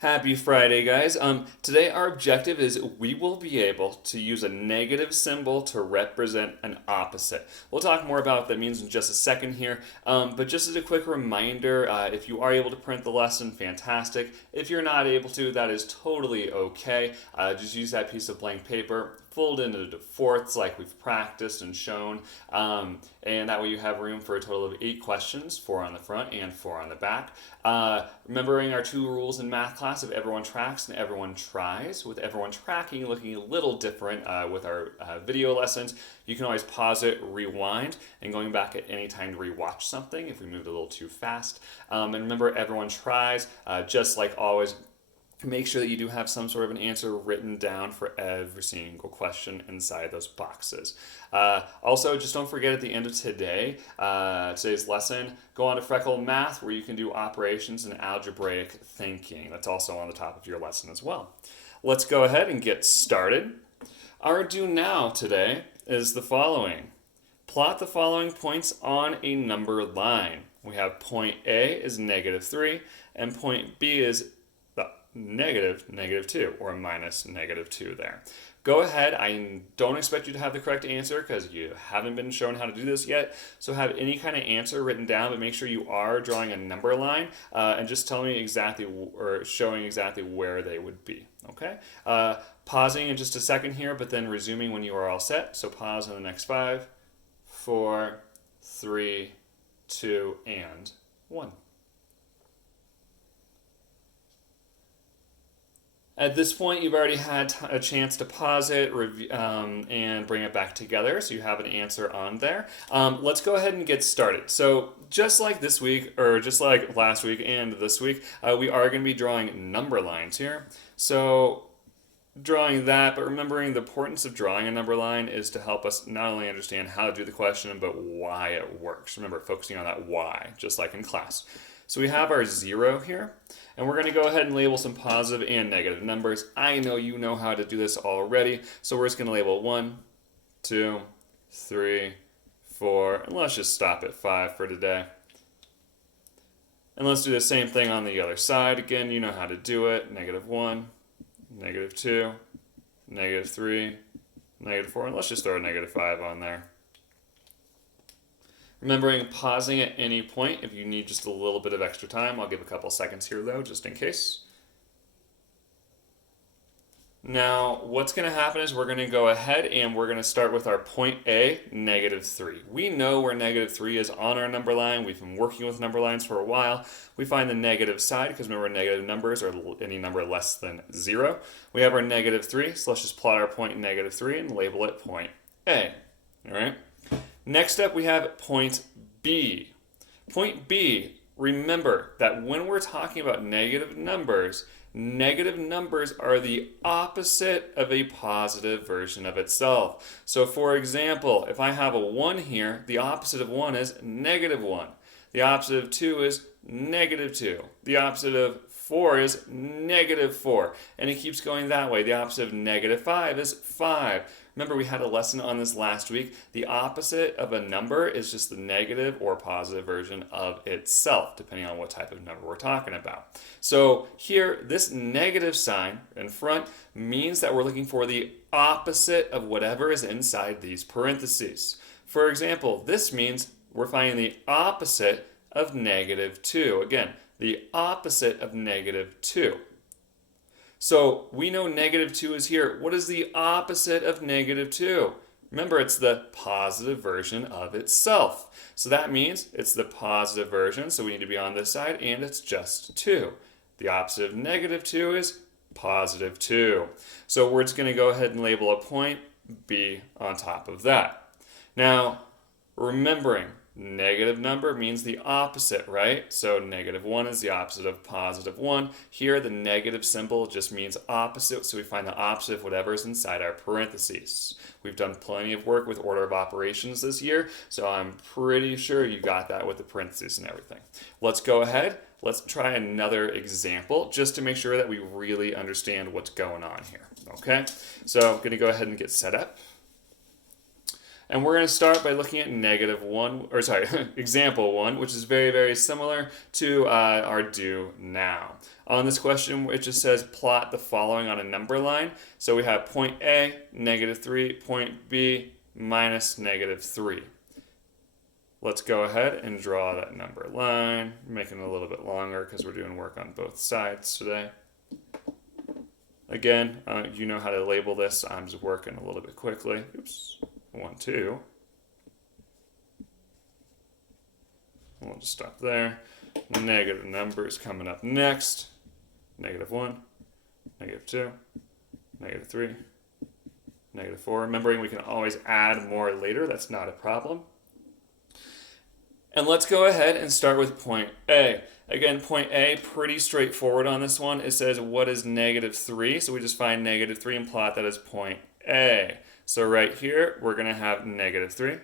Happy Friday, guys. Today our objective is we will be able to use a negative symbol to represent an opposite. We'll talk more about what that means in just a second here, but just as a quick reminder, if you are able to print the lesson, fantastic. If you're not able to, that is totally okay. Just use that piece of blank paper, fold it into fourths like we've practiced and shown, and that way you have room for a total of 8 questions, 4 on the front and 4 on the back. Remembering our 2 rules in math class of everyone tracks and everyone tries, with everyone tracking looking a little different with our video lessons. You can always pause it, rewind, and going back at any time to rewatch something if we moved a little too fast. And remember, everyone tries, just like always. Make sure that you do have some sort of an answer written down for every single question inside those boxes. Also, just don't forget at the end of today's lesson, go on to Freckle Math where you can do operations and algebraic thinking. That's also on the top of your lesson as well. Let's go ahead and get started. Our do now today is the following. Plot the following points on a number line. We have point A is -3 and point B is -2 or minus -2 there. Go ahead. I don't expect you to have the correct answer because you haven't been shown how to do this yet. So have any kind of answer written down, but make sure you are drawing a number line and just tell me exactly or showing exactly where they would be. Okay. Pausing in just a second here, but then resuming when you are all set. So pause in the next 5, 4, 3, 2, and 1. At this point, you've already had a chance to pause it and bring it back together, so you have an answer on there. Let's go ahead and get started. So just like this week, or just like last week and this week, we are going to be drawing number lines here. So drawing that, but remembering the importance of drawing a number line is to help us not only understand how to do the question, but why it works. Remember, focusing on that why, just like in class. So we have our 0 here, and we're going to go ahead and label some positive and negative numbers. I know you know how to do this already, so we're just going to label 1, 2, 3, 4, and let's just stop at 5 for today. And let's do the same thing on the other side. Again, you know how to do it. -1, -2, -3, -4, and let's just throw a -5 on there. Remembering pausing at any point if you need just a little bit of extra time. I'll give a couple seconds here though, just in case. Now, what's going to happen is we're going to go ahead and we're going to start with our point A, -3. We know where -3 is on our number line. We've been working with number lines for a while. We find the negative side, because remember negative numbers are any number less than 0. We have our -3, so let's just plot our point -3 and label it point A. All right. Next up, we have point B. Point B, remember that when we're talking about negative numbers are the opposite of a positive version of itself. So for example, if I have a 1 here, the opposite of 1 is -1. The opposite of 2 is -2. The opposite of 4 is -4. And it keeps going that way. The opposite of -5 is 5. Remember, we had a lesson on this last week. The opposite of a number is just the negative or positive version of itself, depending on what type of number we're talking about. So here, this negative sign in front means that we're looking for the opposite of whatever is inside these parentheses. For example, this means we're finding the opposite of -2. Again, the opposite of -2. So we know -2 is here. What is the opposite of -2? Remember, it's the positive version of itself. So that means it's the positive version, so we need to be on this side, and it's just 2. The opposite of -2 is +2. So we're just going to go ahead and label a point B on top of that. Now, remembering, negative number means the opposite, right? So -1 is the opposite of +1. Here, the negative symbol just means opposite, so we find the opposite of whatever is inside our parentheses. We've done plenty of work with order of operations this year, so I'm pretty sure you got that with the parentheses and everything. Let's go ahead. Let's try another example just to make sure that we really understand what's going on here, okay? So I'm going to go ahead and get set up. And we're going to start by looking at example 1, which is very, very similar to our do now. On this question, it just says plot the following on a number line. So we have point A, -3, point B, -3. Let's go ahead and draw that number line, making it a little bit longer because we're doing work on both sides today. Again, you know how to label this. I'm just working a little bit quickly. Oops, 1, 2. We'll just stop there. Negative numbers coming up next. -1, -2, -3, -4. Remembering we can always add more later. That's not a problem. And let's go ahead and start with point A. Again, point A, pretty straightforward on this one. It says, what is -3? So we just find -3 and plot that as point A. So right here, we're going to have -3.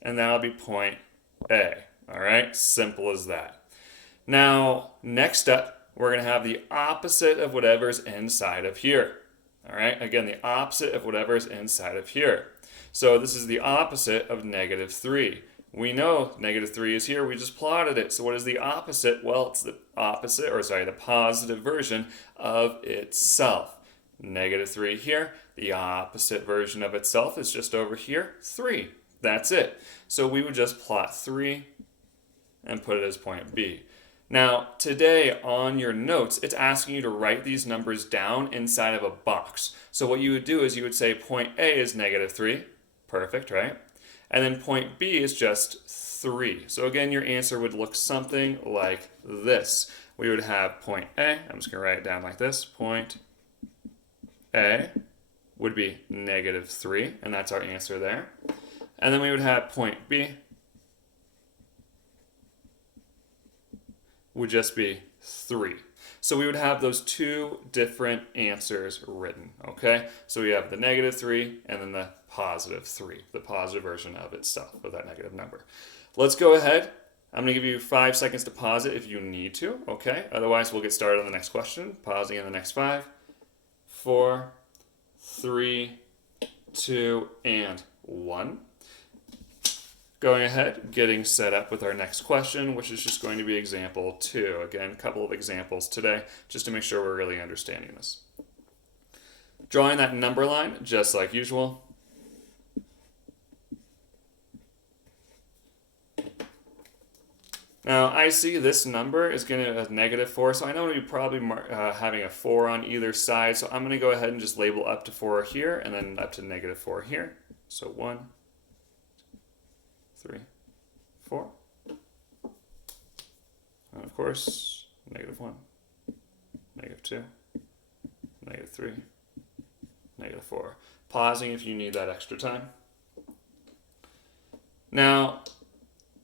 And that'll be point A. All right, simple as that. Now, next up, we're going to have the opposite of whatever's inside of here. All right, again, the opposite of whatever's inside of here. So this is the opposite of -3. We know -3 is here, we just plotted it. So what is the opposite? Well, it's the opposite, the positive version of itself. -3 here, the opposite version of itself is just over here, 3. That's it. So we would just plot 3 and put it as point B. Now, today on your notes, it's asking you to write these numbers down inside of a box. So what you would do is you would say point A is -3. Perfect, right? And then point B is just 3. So again, your answer would look something like this. We would have point A, I'm just going to write it down like this. Point A would be -3, and that's our answer there. And then we would have point B would just be 3. So we would have those two different answers written, okay? So we have the -3 and then the +3, the positive version of itself, of that negative number. Let's go ahead. I'm going to give you 5 seconds to pause it if you need to, okay? Otherwise, we'll get started on the next question. Pausing in the next 5, 4, 3, 2, and 1. Going ahead, getting set up with our next question, which is just going to be example 2. Again, a couple of examples today, just to make sure we're really understanding this. Drawing that number line, just like usual. Now, I see this number is going to have -4, so I know we're probably having a 4 on either side, so I'm going to go ahead and just label up to 4 here, and then up to -4 here. So 1, 3, 4. And of course, -1, -2, -3, -4. Pausing if you need that extra time. Now,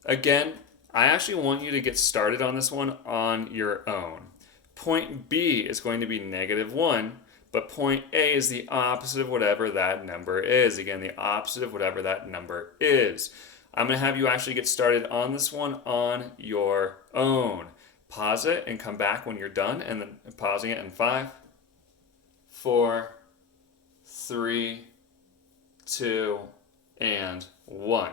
again, I actually want you to get started on this one on your own. Point B is going to be -1, but point A is the opposite of whatever that number is. Again, the opposite of whatever that number is. I'm going to have you actually get started on this one on your own. Pause it and come back when you're done, and then pausing it in 5, 4, 3, 2, and 1.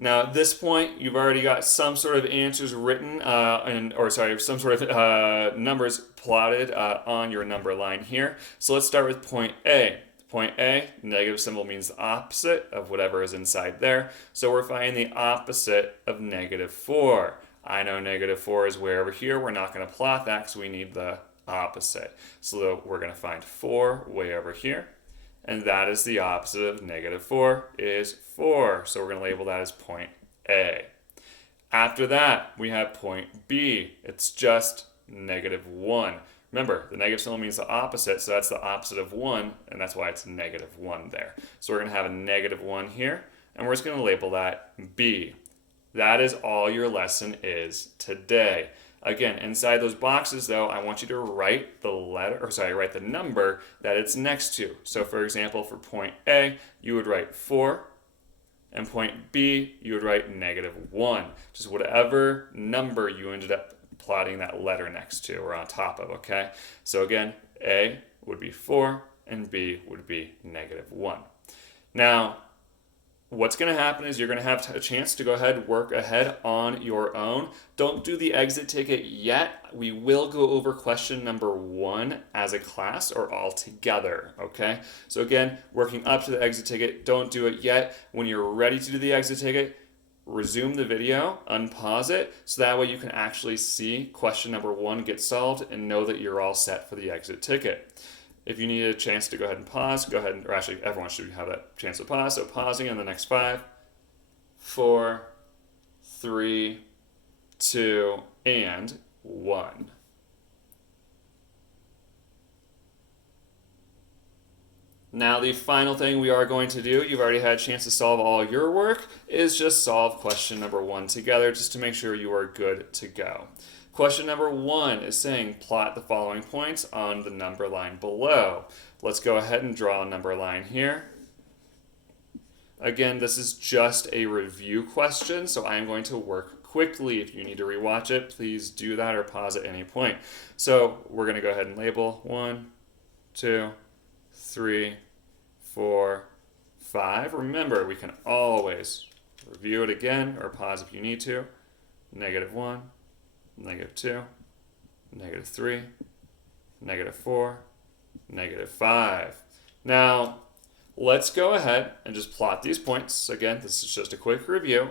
Now, at this point, you've already got some sort of answers written, some sort of numbers plotted on your number line here. So let's start with point A. Point A, negative symbol means the opposite of whatever is inside there. So we're finding the opposite of -4. I know -4 is way over here. We're not going to plot that because we need the opposite. So we're going to find 4 way over here. And that is the opposite of -4 is 4. So we're going to label that as point A. After that, we have point B. It's just -1. Remember, the negative symbol means the opposite, so that's the opposite of 1, and that's why it's -1 there. So we're going to have a -1 here, and we're just going to label that B. That is all your lesson is today. Again, inside those boxes, though, I want you to write write the number that it's next to. So, for example, for point A, you would write 4, and point B, you would write -1. Just whatever number you ended up plotting that letter next to or on top of, okay? So again, A would be 4 and B would be -1. Now, what's going to happen is you're going to have a chance to go ahead and work ahead on your own. Don't do the exit ticket yet. We will go over question number 1 as a class or all together, okay? So again, working up to the exit ticket, don't do it yet. When you're ready to do the exit ticket, resume the video, unpause it, so that way you can actually see question number 1 get solved and know that you're all set for the exit ticket. If you need a chance to go ahead and pause, go ahead and, or actually everyone should have that chance to pause. So pausing in the next 5, 4, 3, 2, and 1. Now the final thing we are going to do, you've already had a chance to solve all your work, is just solve question number 1 together just to make sure you are good to go. Question number 1 is saying plot the following points on the number line below. Let's go ahead and draw a number line here. Again, this is just a review question, so I'm going to work quickly. If you need to rewatch it, please do that or pause at any point. So we're going to go ahead and label 1, 2, 3, 4, 5. Remember, we can always review it again or pause if you need to. -1. -2, -3, -4, -5. Now, let's go ahead and just plot these points. Again, this is just a quick review.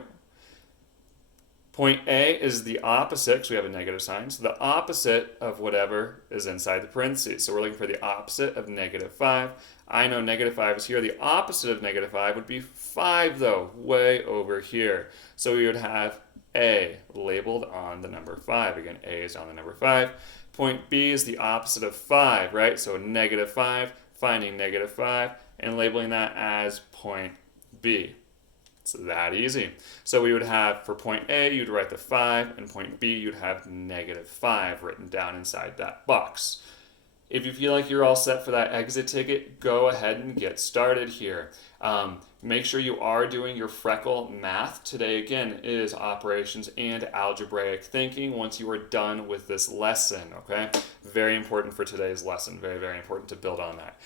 Point A is the opposite, because we have a negative sign, so the opposite of whatever is inside the parentheses. So we're looking for the opposite of -5. I know -5 is here. The opposite of -5 would be 5, though, way over here. So we would have A labeled on the number 5. Again, A is on the number 5. Point B is the opposite of 5, right? So -5, finding -5, and labeling that as point B. It's that easy. So we would have, for point A, you'd write the 5, and point B, you'd have -5 written down inside that box. If you feel like you're all set for that exit ticket, go ahead and get started here. Make sure you are doing your Freckle math. Today, again, is operations and algebraic thinking once you are done with this lesson, okay? Very important for today's lesson. Very, very important to build on that.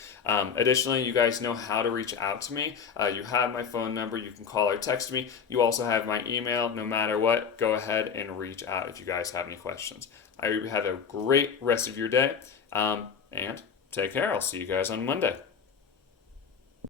Additionally, you guys know how to reach out to me. You have my phone number. You can call or text me. You also have my email. No matter what, go ahead and reach out if you guys have any questions. I hope you have a great rest of your day. And take care. I'll see you guys on Monday.